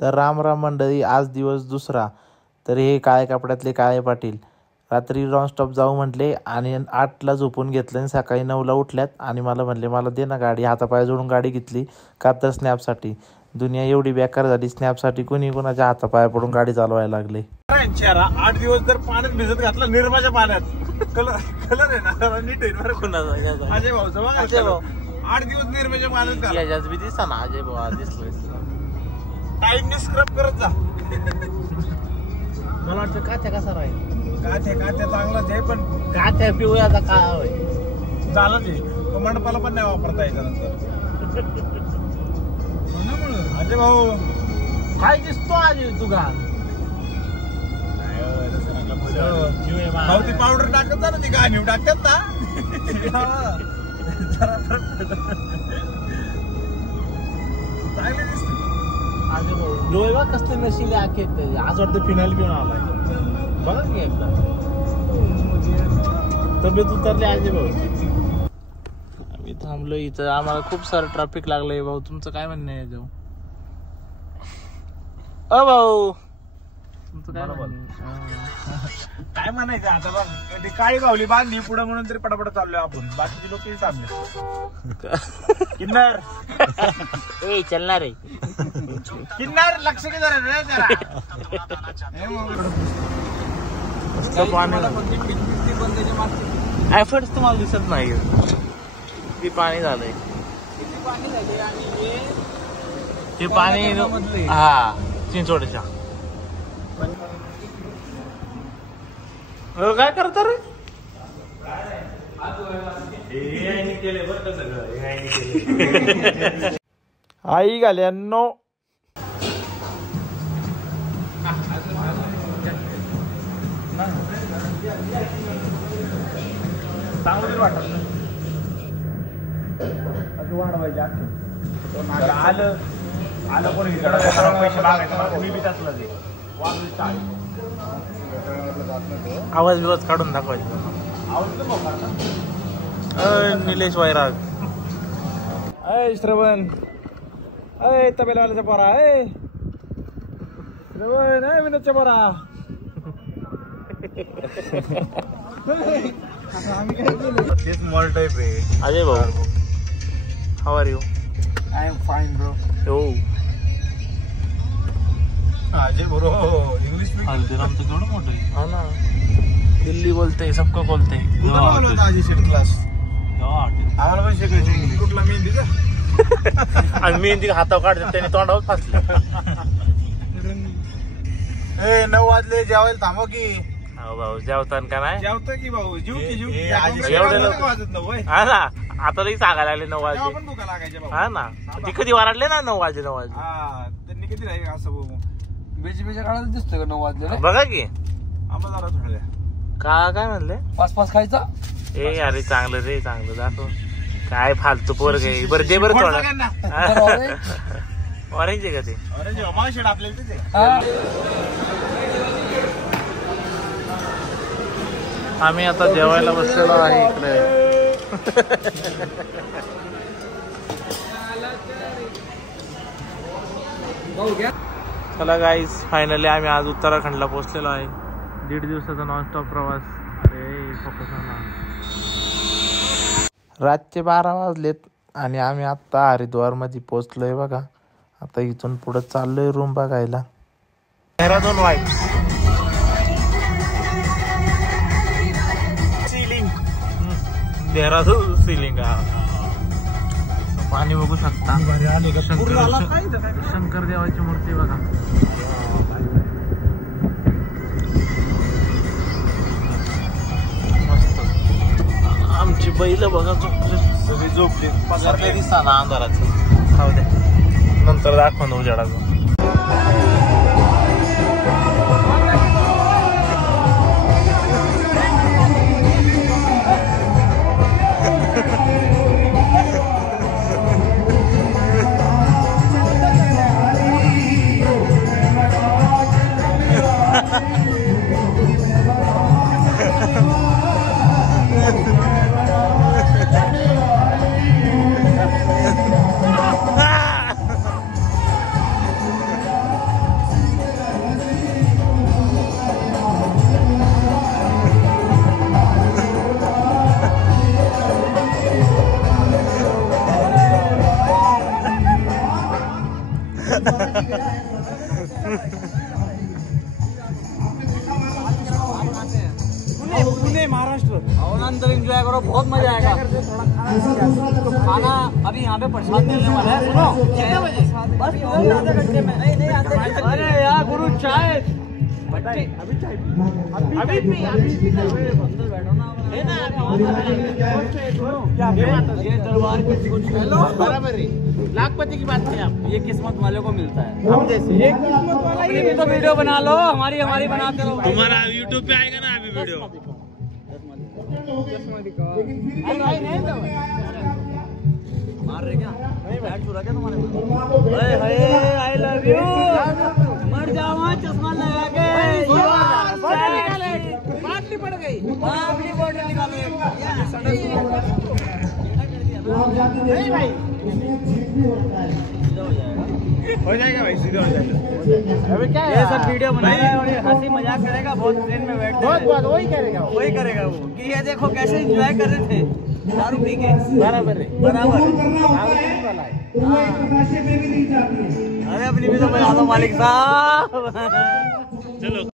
तर राम राम मंडळी, आज दिवस दुसरा. तर हे काळ्या कपड्यातले काळे पाटील रात्री नॉनस्टॉप जाऊ म्हटले आणि 8ला झोपून घेतलं आणि सकाळी 9ला उठल्यात आणि मला म्हणले मला दे ना गाडी. हातापाय जोडून गाडी घेतली का तर स्नॅपसाठी. दुनिया एवढी बेकार झाली, स्नॅपसाठी कोणी कोणाच्या हातापाया पडून गाडी चालवायला लागले. 8 दिवस जर पाण्यात भिजत घातलं निर्माच्या पाण्यात कलर आहे ना नीट आहे बरं. कोणाचा? अजय भाऊचा बघा. अजय भाऊ 8 दिवस निर्माच्या पाण्यात याच्याच बी दिसा ना अजय भाऊ दिसलोय. टाईमने स्क्रब करत जा. मला वाटतं काथ्या कसा राहील. काथ्या चांगलाच आहे पण काथ्या पिवळ्याचा काय होय झालंच आहे. तो मंडपाला पण नाही वापरता यायचा नंतर. अजय भाऊ काय दिसतो अजय तू घाल. भाऊ ती पावडर टाकत जा ना, ती घाणीव टाकतात ना. चांगले दिसते अजय भाऊ. डोळे बघ कसले नशिले आखे. आज वाटतं फिनाईल पिऊन आलाय बघा की एकदा. तब्येत उतरली अजय भाऊ. आम्ही थांबलो इथं. आम्हाला खूप सारं ट्रॅफिक लागलंय. भाऊ तुमचं काय म्हणणं आहे जाऊ? भाऊ तुमचं काय काय म्हणायचं आता बघ. ती काळी गावली बांधली पुढे म्हणून तरी पटापट चाललोय आपण. बाकीचे लोक थांबले. किन्नर ए चलणार रे. किन्नर लक्ष की जरा रे जरा. एफर्ट्स तुम्हाला दिसत नाही. किती पाणी झालंय. ते पाणी हा चिंचोडच्या. काय करता रे? आई घाल्यांनो चांगलं वाटत वाढवायचे. आलं कोणी पैसे मागायचं मी बी टाकलं ते. आवाज बिवाज काढून दाखवायचा. निलेश वैराग. श्रवण तबेलावाल्याचा पोरा. श्रवण विनोदच्या पोरा. स्मॉल टाइप आहे. अजय भाऊ how are you? I am fine bro. हो अजय ब्रो इंग्लिश हल्दीराम तर केवढं मोठं आहे. हा ना. दिल्ली बोलते सबको बोलते. क्लास आम्हाला पण शिकायचं इंग्लिश. कुठला मेहंदीचा? आणि मेहंदी हातावर काढतात त्याने तोंडावर फासले. 9 वाजले जेवायला थांबव की. हो भाऊ जेवतान का नाही? जेवतो की भाऊ. जीव एवढे लोक वाजत नव्हे. हा ना. आता लई सांगायला आले 9 वाजले. पण भुका लागायच्या भाऊ. हा ना. ती कधी वाढले ना 9 वाजले. हा त्यांनी किती राहील असं बेच्या काळात दिसतोय का 9 वाजले. बघा की आम्हाला जरा थोड्या काय म्हणले 5-5 खायचा. ए अरे चांगलं रे चांगलं दाखव. काय फालतू पोर गे. बरं दे बरं थोडं. ऑरेंज आहे का ते? ऑरेंज शेड आपल्याला तिथे. आम्ही आता जेवायला बसलेलो आहे इकडे. चला गाईज फायनली आम्ही आज उत्तराखंडला पोहोचलेलो आहे. 1.5 दिवसाचा नॉनस्टॉप प्रवास. अरे फोकस ना. रातचे 12 वाजलेत आणि आम्ही आत्ता हरिद्वार मध्ये पोहोचलोय बघा. आता इथून पुढे चाललोय रूम बघायला. Dehradun vibes. Ceiling. Dehradun ceiling. पाणी बघू शकता. शंकर देवाची मूर्ती बघा. मस्त. आमची बैल बघा झोपली. सगळी झोपली. पगार दिसता ना अंधाराचं. खाऊ दे नंतर दाखवा ना उजाडाचं. पुणे महाराष्ट्र। अंदर एंजॉय करो, बहुत मजा आएगा। खाना अभी यहाँ पे प्रसाद मिलने वाला है। सुनो कितने बजे? बस आधे घंटे में। नहीं अरे यार गुरु चाय अभी चाय अभी अंदर बैठो ना। ये दरबार के कुछ बराबर है। लाखपति की बात है आप, ये किस्मत वाले को मिलता है। हम जैसे ये किस्मत वाला ही तो वीडियो बना लो, हमारी बनाते रहो। तुम्हारा यूट्यूब पे आएगा ना अभी वीडियो। मार रहे क्या? बैट छुरा क्या तुम्हारे? I love you. मर जावा चश्मा लगा के। बाटली पड़ गई। बाटली बॉटल निकालो। हो जाएगा भाई, सीधे हो जाएगा। अभी क्या ये सब वीडियो बनाएगा और ये हंसी मजाक करेगा, बहुत ट्रेन में बैठ बहुत वही करेगा वो कि ये देखो कैसे एंजॉय कर रहे थे दारू पी के। बराबर है। अरे अपनी भी तो बजा दो मालिक साहब। चलो।